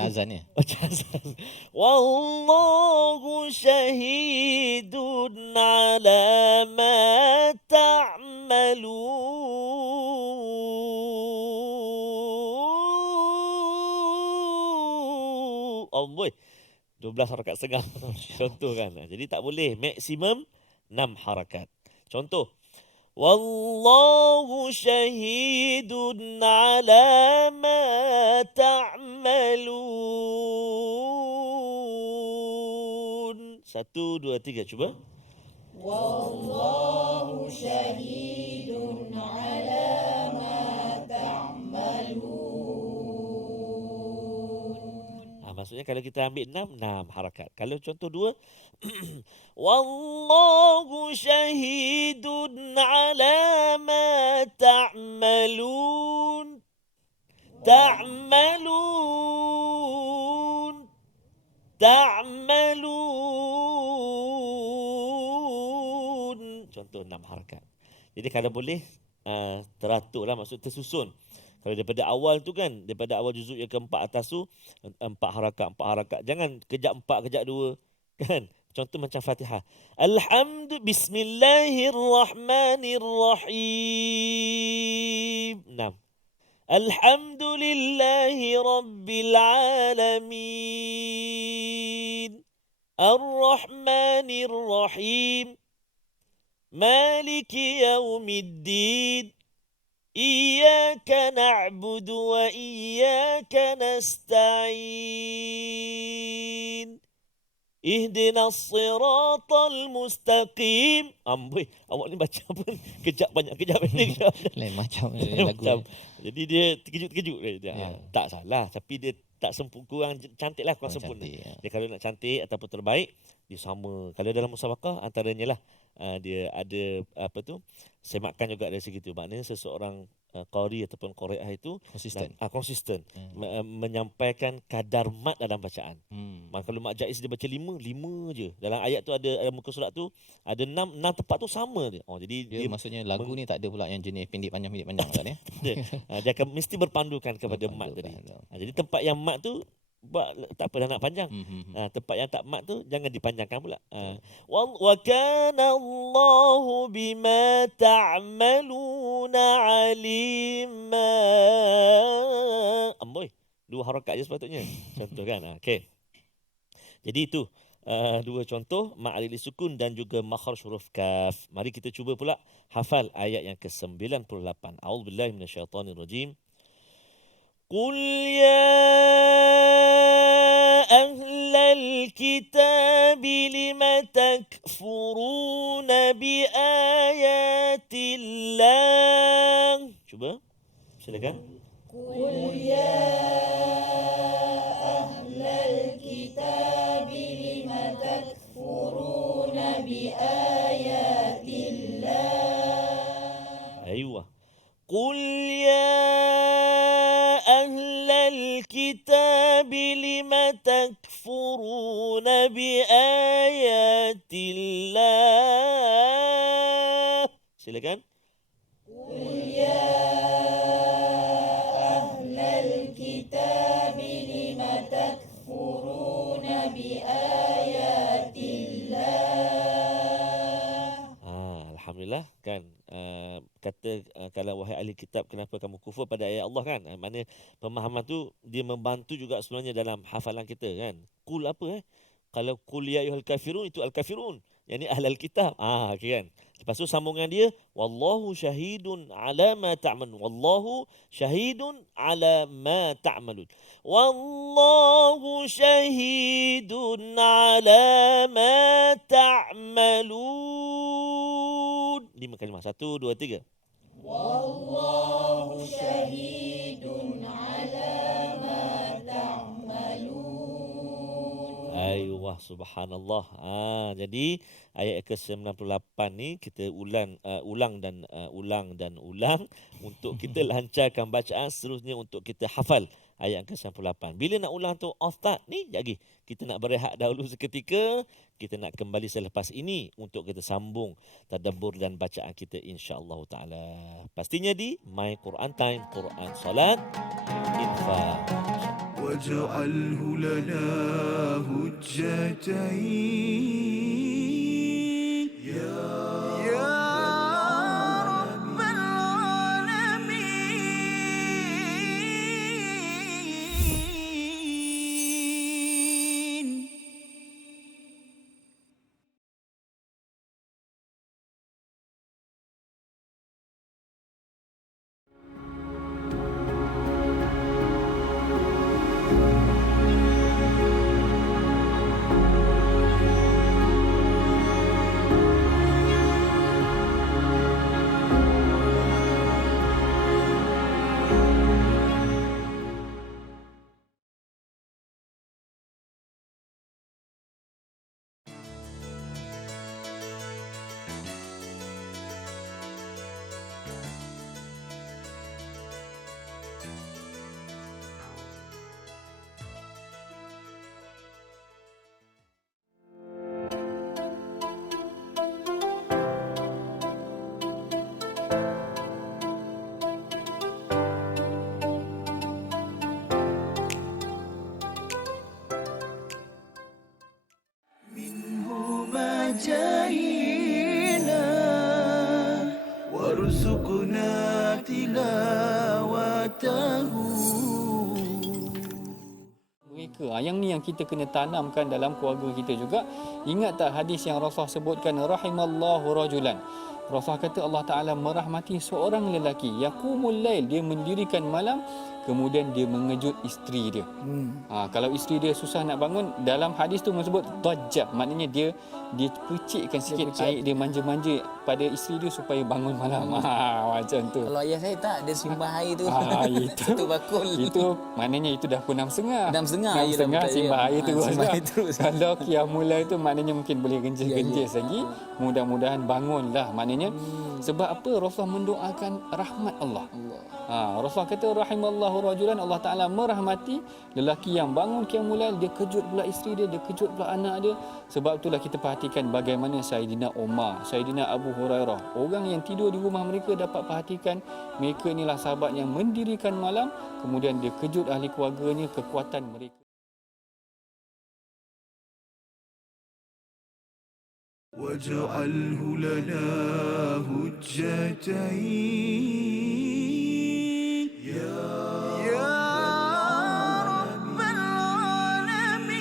azan ni. Macam azan. Wallahu syahidun ala ma ta'malun. Allah. 12 harakat setengah. Contoh kan. Jadi tak boleh. Maksimum 6 harakat. Contoh. Wallahu syahidun ala ma ta'malun. 1, 2, 3. Cuba. Wallahu syahidun ala ma ta'malun. Maksudnya kalau kita ambil 6 harakat. Kalau contoh 2, Wallahu syahidun ala ma ta'malun. Ta'malun. Contoh 6 harakat. Jadi kalau boleh teraturlah, maksud tersusun. Kalau daripada awal tu kan, daripada awal juzuk yang keempat atas tu, 4 harakat. Jangan kejap 4, kejap 2. Kan? Contoh macam Fatihah. Bismillahirrahmanirrahim. 6. Alhamdulillahi Rabbil Alamin. Ar-Rahmanir-Rahim. Maliki Yawmiddin. Iyyaka na'budu wa iyyaka nasta'in. Ihdinas siratal mustaqim. Amboi, awak ni baca pun kejap banyak, kejap pendek. Lain macam lagu. Jadi dia terkejut-terkejut. Tak salah, tapi dia tak kurang cantik lah, kurang sempurna. Dia kalau nak cantik ataupun terbaik, dia sama. Kalau dalam musabaqah antaranya lah, dia ada semakan juga dari segi itu. Maknanya seseorang qari ataupun qari'ah itu konsisten menyampaikan kadar mat dalam bacaan. Maka kalau mat jaiz dia baca 5 je. Dalam ayat tu ada muka surat tu ada 6 tempat tu sama dia. Jadi dia maksudnya lagu ni tak ada pula yang jenis pendek panjang kan ya. Dia akan mesti berpandukan kepada mat tadi. Jadi tempat yang mat tu tak apa dah nak panjang. Tempat yang tak mat tu jangan dipanjangkan pula. Wa kana Allahu bima ta'maluna alima. Amboi, 2 harakat je sepatutnya. Contoh kan. Okey. Jadi itu 2 contoh ma'aril sukun dan juga makhraj huruf kaf. Mari kita cuba pula hafal ayat yang ke-98. A'udzubillahi minasyaitonirrajim. قل يا أهل الكتاب لم تكفرون بآيات الله. Cuba, silakan. قل يا أهل الكتاب لم تكفرون بآيات الله. أيوة. قل يا أهل الكتاب لم تكفرون بآيات الله. Silakan. قل يا أهل الكتاب لم تكفرون بآيات الله. Alhamdulillah kan. Kata kalau wahai ahli kitab, kenapa kamu kufur pada ayat Allah kan? Maknanya pemahaman tu dia membantu juga sebenarnya dalam hafalan kita kan. Qul apa Kalau qul ya ayyuhal kafirun itu al-kafirun. Yang ni ahlul kitab. Okay kan. Lepas tu sambungan dia wallahu syahidun ala ma ta'malun. Wallahu syahidun ala ma ta'malun. Wallahu syahidun ala ma ta'malun. 5 kalimah. 1, 2, 3. Wallahu syahidun ala ma ta'malun. Ayuh, subhanallah. Jadi ayat ke-98 ni kita ulang dan ulang untuk kita lancarkan bacaan, seterusnya untuk kita hafal ayat ke-98. Bila nak ulang tu ustaz ni lagi kita nak berehat dahulu seketika, kita nak kembali selepas ini untuk kita sambung tadabbur dan bacaan kita insya-Allah taala. Pastinya di My Quran Time, Quran Salat Infaq. واجعله لنا هجتين يا رب العالمين. جاهينا وارزقنا تلاوته. Mereka yang ni yang kita kena tanamkan dalam keluarga kita juga. Ingat tak hadis yang Rasulullah sebutkan, rahimallahu rajulan. Rasulullah kata Allah Ta'ala merahmati seorang lelaki, yaqumul lail, dia mendirikan malam, kemudian dia mengejut isteri dia. Kalau isteri dia susah nak bangun, dalam hadis tu menyebut dajjah, maknanya dia percikkan sikit air, dia manja-manja pada isteri dia supaya bangun malam. Macam tu. Kalau ayah saya tak, dia simbah air tu. Itu Itu bakul. Itu maknanya itu dah pukul 6.30. 6.30 6.30 simbah air tu. simbah air terus. Kalau qiyamul lail tu maknanya mungkin boleh genjis-genjis lagi. Mudah-mudahan bangunlah. Maknanya sebab apa Rasulullah mendoakan rahmat Allah. Rasulullah kata rahimallahu rajulan, Allah Taala merahmati lelaki yang bangun qiyamul lail, dia kejut pula isteri dia, dia kejut pula anak dia. Sebab itulah kita perhatikan bagaimana Saidina Umar, Saidina Abu Hurairah, orang yang tidur di rumah mereka dapat perhatikan mereka inilah sahabat yang mendirikan malam, kemudian dia kejut ahli keluarganya, kekuatan mereka. واجعله لنا هجتين يا رب العالمين.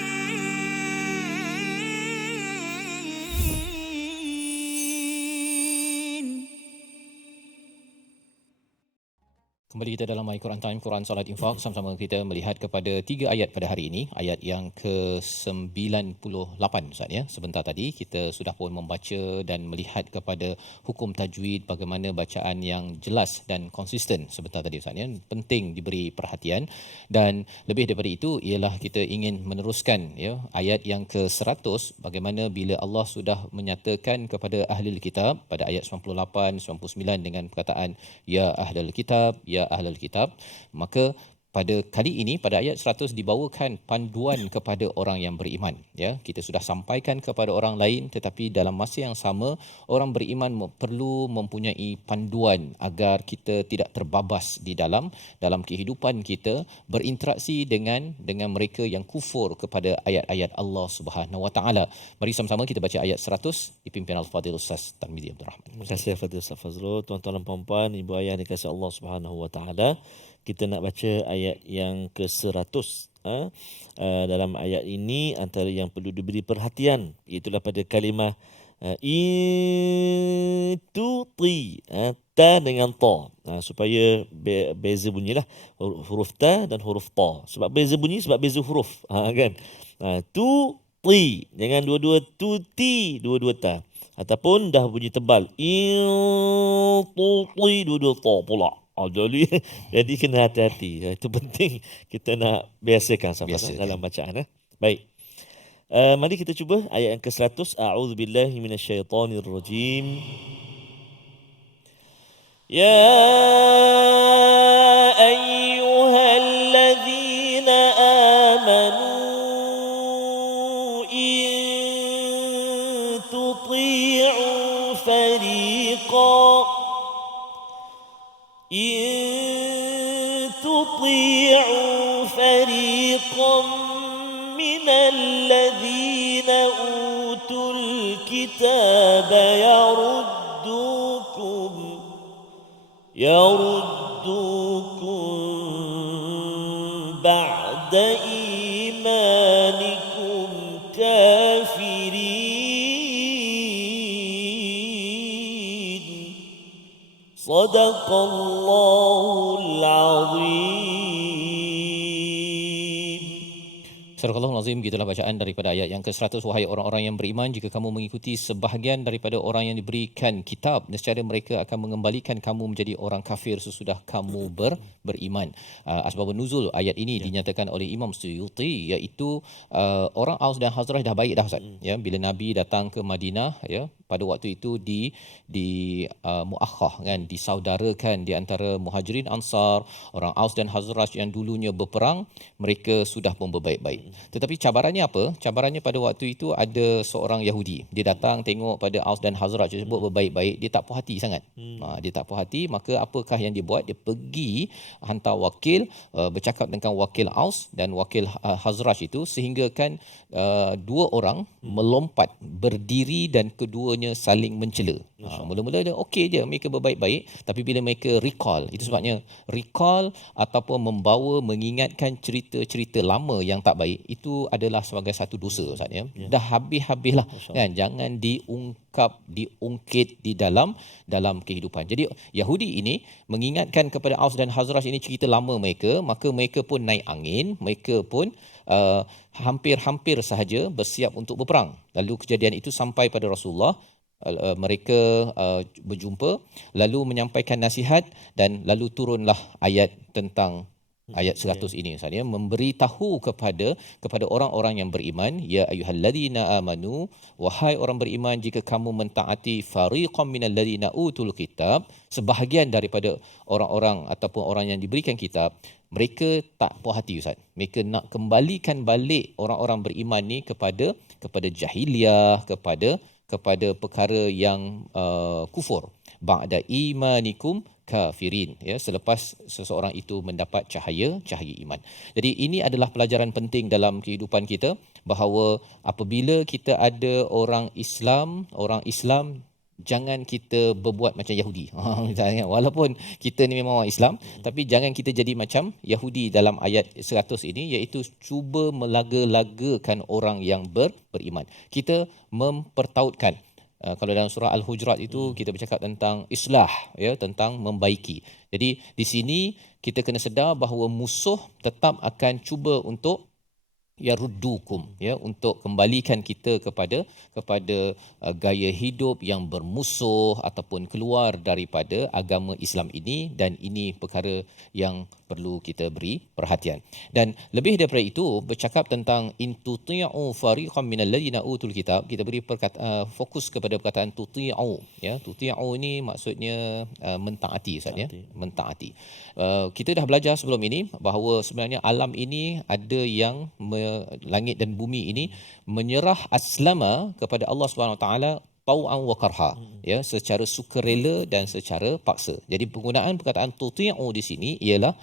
Kembali kita dalam My Quran Time, Quran Salat Infaq. Sama-sama kita melihat kepada 3 ayat pada hari ini. Ayat yang ke-98 Ustaz ya. Sebentar tadi kita sudah pun membaca dan melihat kepada hukum tajwid, bagaimana bacaan yang jelas dan konsisten sebentar tadi Ustaz ya. Penting diberi perhatian, dan lebih daripada itu ialah kita ingin meneruskan ya ayat yang ke-100, bagaimana bila Allah sudah menyatakan kepada ahli kitab pada ayat 98 99 dengan perkataan ya ahlul kitab, ya ahlul kitab, maka pada kali ini pada ayat 100 dibawakan panduan kepada orang yang beriman ya. Kita sudah sampaikan kepada orang lain, tetapi dalam masa yang sama orang beriman perlu mempunyai panduan agar kita tidak terbabas di dalam kehidupan kita berinteraksi dengan mereka yang kufur kepada ayat-ayat Allah Subhanahu Wa Taala. Mari sama-sama kita baca ayat 100 dipimpin Al-Fadhil Ustaz Tarmizi Abdul Rahman. Terima kasih Fadil Ustaz Fazrul. Tuan-tuan dan puan-puan, ibu ayah dikasihi Allah Subhanahu Wa Taala. Kita nak baca ayat yang ke-100. Dalam ayat ini antara yang perlu diberi perhatian iaitulah pada kalimah ituti, ta dengan ta, supaya beza bunyilah huruf ta dan huruf ta. Sebab beza bunyi, sebab beza huruf, kan. Tu ti, jangan dua-dua tu ti, dua-dua ta. Ataupun dah bunyi tebal. In tutidu ta pula. Jadi kena hati-hati. Itu penting kita nak biasakan sama-sama dalam bacaan. Baik. Mari kita cuba ayat yang ke-100. A'udzubillahi minasyaitonirrajim. Ya ayyuhalladzina amanu in tuti'u fariqan من الذين أوتوا الكتاب يردوكم بعد إيمانكم كافرين صدق الله العظيم. Surah Al-Azim, gitulah bacaan daripada ayat yang ke-100. Wahai orang-orang yang beriman, jika kamu mengikuti sebahagian daripada orang yang diberikan kitab, nescaya mereka akan mengembalikan kamu menjadi orang kafir sesudah kamu beriman. Asbabun nuzul ayat ini dinyatakan oleh Imam Suyuti, iaitu orang Aus dan Khazraj dah baik dah Ustaz. Ya, bila Nabi datang ke Madinah, ya, pada waktu itu di muakhah kan, disaudarakan di antara Muhajirin Ansar, orang Aus dan Khazraj yang dulunya berperang, mereka sudah pun berbaik-baik. Tetapi cabarannya apa? Cabarannya pada waktu itu ada seorang Yahudi. Dia datang tengok pada Aus dan Khazraj tersebut berbaik-baik, dia tak puas hati sangat. Dia tak puas hati, maka apakah yang dia buat? Dia pergi hantar wakil, bercakap dengan wakil Aus dan wakil Khazraj itu, sehingga kan dua orang melompat berdiri dan keduanya saling mencela. Mula-mula dia okey je, mereka berbaik-baik, tapi bila mereka recall, itu sebabnya recall ataupun mengingatkan cerita-cerita lama yang tak baik, itu adalah sebagai satu dosa Ustaz, ya. Dah habis-habislah kan, jangan diungkit di dalam kehidupan. Jadi Yahudi ini mengingatkan kepada Aus dan Khazraj ini cerita lama mereka, maka mereka pun naik angin, mereka pun hampir-hampir sahaja bersiap untuk berperang. Lalu kejadian itu sampai pada Rasulullah. Mereka berjumpa lalu menyampaikan nasihat, dan lalu turunlah ayat tentang ayat 100 ini Ustaz, ya, memberitahu kepada orang-orang yang beriman, ya ayyuhalladzina amanu, wahai orang beriman, jika kamu mentaati fariqam minal ladzina utul kitab, sebahagian daripada orang-orang ataupun orang yang diberikan kitab, mereka tak puas hati Ustaz. Mereka nak kembalikan balik orang-orang beriman ni kepada jahiliyah, kepada perkara yang kufur. Ba'da imanikum kafirin, ya, selepas seseorang itu mendapat cahaya iman. Jadi ini adalah pelajaran penting dalam kehidupan kita, bahawa apabila kita ada orang Islam, jangan kita berbuat macam Yahudi. Walaupun kita ni memang orang Islam, tapi jangan kita jadi macam Yahudi dalam ayat 100 ini, iaitu cuba melaga-lagakan orang yang beriman. Kita mempertautkan. Kalau dalam surah Al-Hujurat itu kita bercakap tentang islah, ya, tentang membaiki. Jadi di sini kita kena sedar bahawa musuh tetap akan cuba untuk yaruddukum, ya, untuk kembalikan kita kepada gaya hidup yang bermusuh ataupun keluar daripada agama Islam ini, dan ini perkara yang perlu kita beri perhatian. Dan lebih daripada itu, bercakap tentang in tuti'u fariqam minal ladzina utul kitab, kita beri fokus kepada perkataan tuti'u, ya. Tuti'u ini maksudnya mentaati Ustaz, ya, mentaati. Kita dah belajar sebelum ini bahawa sebenarnya alam ini ada yang langit dan bumi ini menyerah aslama kepada Allah Subhanahu Wa Taala tau'an wa karha, ya, secara sukarela dan secara paksa. Jadi penggunaan perkataan tuti'u di sini ialah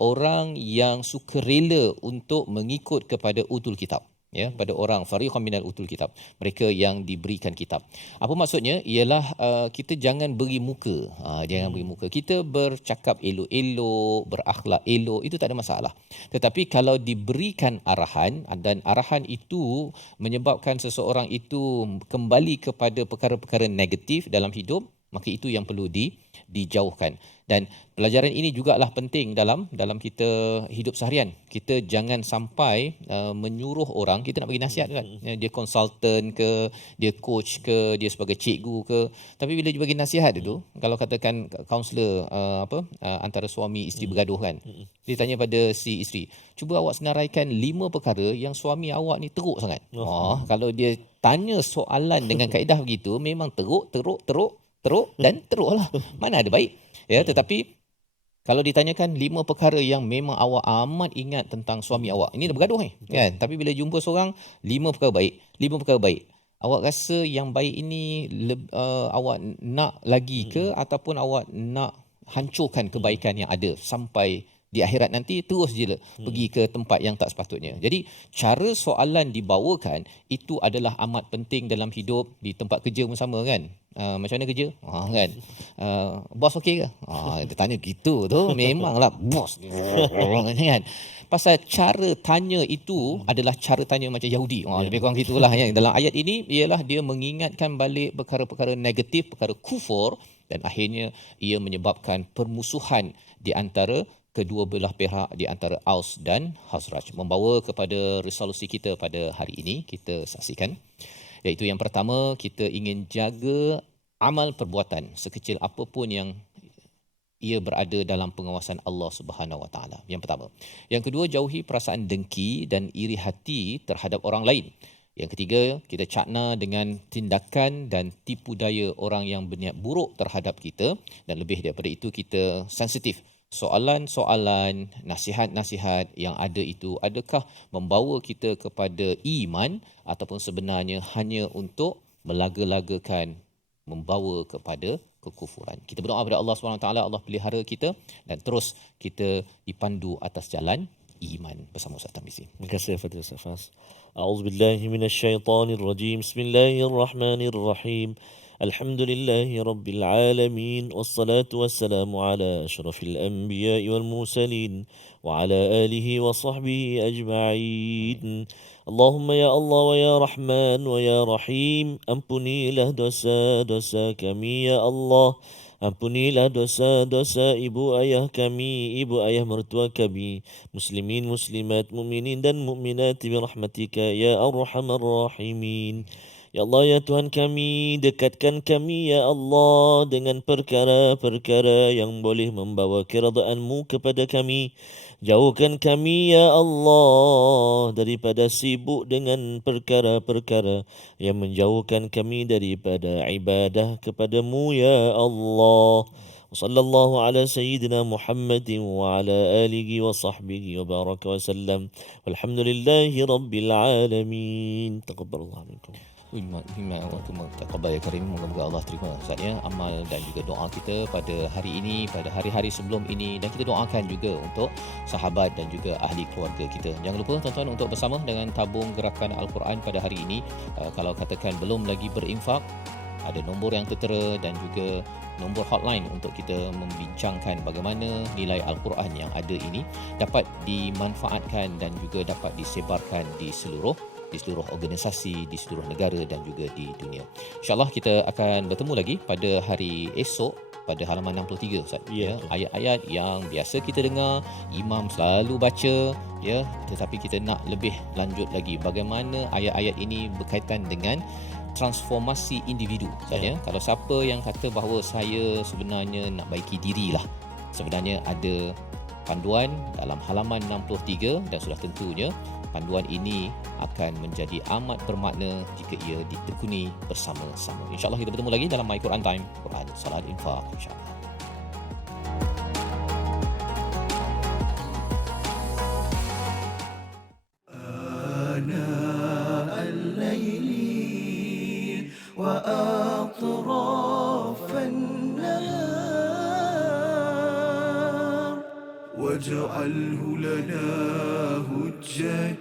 orang yang sukarela untuk mengikut kepada utul kitab, ya, pada orang fariqam minal utul kitab, mereka yang diberikan kitab. Apa maksudnya? Ialah kita jangan beri muka. Jangan beri muka. Kita bercakap elok-elok, berakhlak elok, itu tak ada masalah. Tetapi kalau diberikan arahan, dan arahan itu menyebabkan seseorang itu kembali kepada perkara-perkara negatif dalam hidup, maka itu yang perlu dijauhkan. Dan pelajaran ini jugalah penting dalam kita hidup seharian. Kita jangan sampai menyuruh orang, kita nak bagi nasihat kan. Dia konsultan ke, dia coach ke, dia sebagai cikgu ke. Tapi bila dia bagi nasihat itu, kalau katakan kaunselor antara suami isteri bergaduh kan. Dia tanya pada si isteri, cuba awak senaraikan 5 perkara yang suami awak ni teruk sangat. Kalau dia tanya soalan dengan kaedah begitu, memang teruk dan teruk lah. Mana ada baik. Ya, tetapi kalau ditanyakan 5 perkara yang memang awak amat ingat tentang suami awak, ini dah bergaduh kan. Tapi bila jumpa seorang 5 perkara baik. Awak rasa yang baik ini awak nak lagi ke ataupun awak nak hancurkan kebaikan yang ada sampai di akhirat nanti terus je pergi ke tempat yang tak sepatutnya. Jadi cara soalan dibawakan itu adalah amat penting dalam hidup, di tempat kerja pun sama kan. Macam mana kerja? Kan. Bos okey ke? Dia tanya gitu tu, memanglah bos. Kan. Pasal cara tanya itu adalah cara tanya macam Yahudi. Lebih kurang gitulah yang dalam ayat ini ialah dia mengingatkan balik perkara-perkara negatif, perkara kufur, dan akhirnya ia menyebabkan permusuhan di antara kedua belah pihak, di antara Aus dan Khazraj. Membawa kepada resolusi kita pada hari ini, kita saksikan. Iaitu yang pertama, kita ingin jaga amal perbuatan sekecil apapun yang ia berada dalam pengawasan Allah Subhanahu Wa Taala. Yang pertama. Yang kedua, jauhi perasaan dengki dan iri hati terhadap orang lain. Yang ketiga, kita cakna dengan tindakan dan tipu daya orang yang berniat buruk terhadap kita, dan lebih daripada itu kita sensitif. Soalan-soalan, nasihat-nasihat yang ada itu adakah membawa kita kepada iman ataupun sebenarnya hanya untuk melaga-lagakan, membawa kepada kekufuran. Kita berdoa kepada Allah SWT, Allah pelihara kita dan terus kita dipandu atas jalan iman bersama Ustaz Tarmizi. Terima kasih Fadil Ustaz Fas. A'udzubillahi minasyaitonirrajim. Bismillahirrahmanirrahim. Alhamdulillahi Rabbil Alamin. Wassalatu wassalamu ala ashrafil anbiya wal mursalin wa ala alihi wa sahbihi ajma'in. Allahumma ya Allah wa ya Rahman wa ya Rahim, ampunilah dosa-dosa kami ya Allah. Ampunilah dosa-dosa ibu ayah kami, ibu ayah mertua kami, muslimin, muslimat, mukminin dan mukminat bi rahmatika ya arhamar rahimin. Ya Allah, ya Tuhan kami, dekatkan kami ya Allah dengan perkara-perkara yang boleh membawa keridaan-Mu kepada kami. Jauhkan kami ya Allah daripada sibuk dengan perkara-perkara yang menjauhkan kami daripada ibadah kepada-Mu ya Allah. Sallallahu ala sayyidina Muhammadin wa ala alihi wa sahbihi wa baraka wa sallam. Walhamdulillahi rabbil alamin. Taqabbalallahu minkum. Taqabbal ya karim. Moga-moga Allah terima Ustaz ya amal dan juga doa kita pada hari ini, pada hari-hari sebelum ini, dan kita doakan juga untuk sahabat dan juga ahli keluarga kita. Jangan lupa tuan-tuan untuk bersama dengan tabung gerakan Al-Quran pada hari ini. Kalau katakan belum lagi berinfak, ada nombor yang tertera dan juga nombor hotline untuk kita membincangkan bagaimana nilai Al-Quran yang ada ini dapat dimanfaatkan dan juga dapat disebarkan di seluruh organisasi, di seluruh negara dan juga di dunia. InsyaAllah kita akan bertemu lagi pada hari esok pada halaman 63 Ustaz. Ya, ayat-ayat yang biasa kita dengar, imam selalu baca ya, tetapi kita nak lebih lanjut lagi bagaimana ayat-ayat ini berkaitan dengan transformasi individu Ustaz ya. Kalau siapa yang kata bahawa saya sebenarnya nak baiki dirilah, sebenarnya ada panduan dalam halaman 63 dan sudah tentunya panduan ini akan menjadi amat bermakna jika ia ditekuni bersama-sama. InsyaAllah kita bertemu lagi dalam My Quran Time, Quran Salat Infaq, insyaAllah. آناء الليل وأطراف النهار واجعله لنا هجتين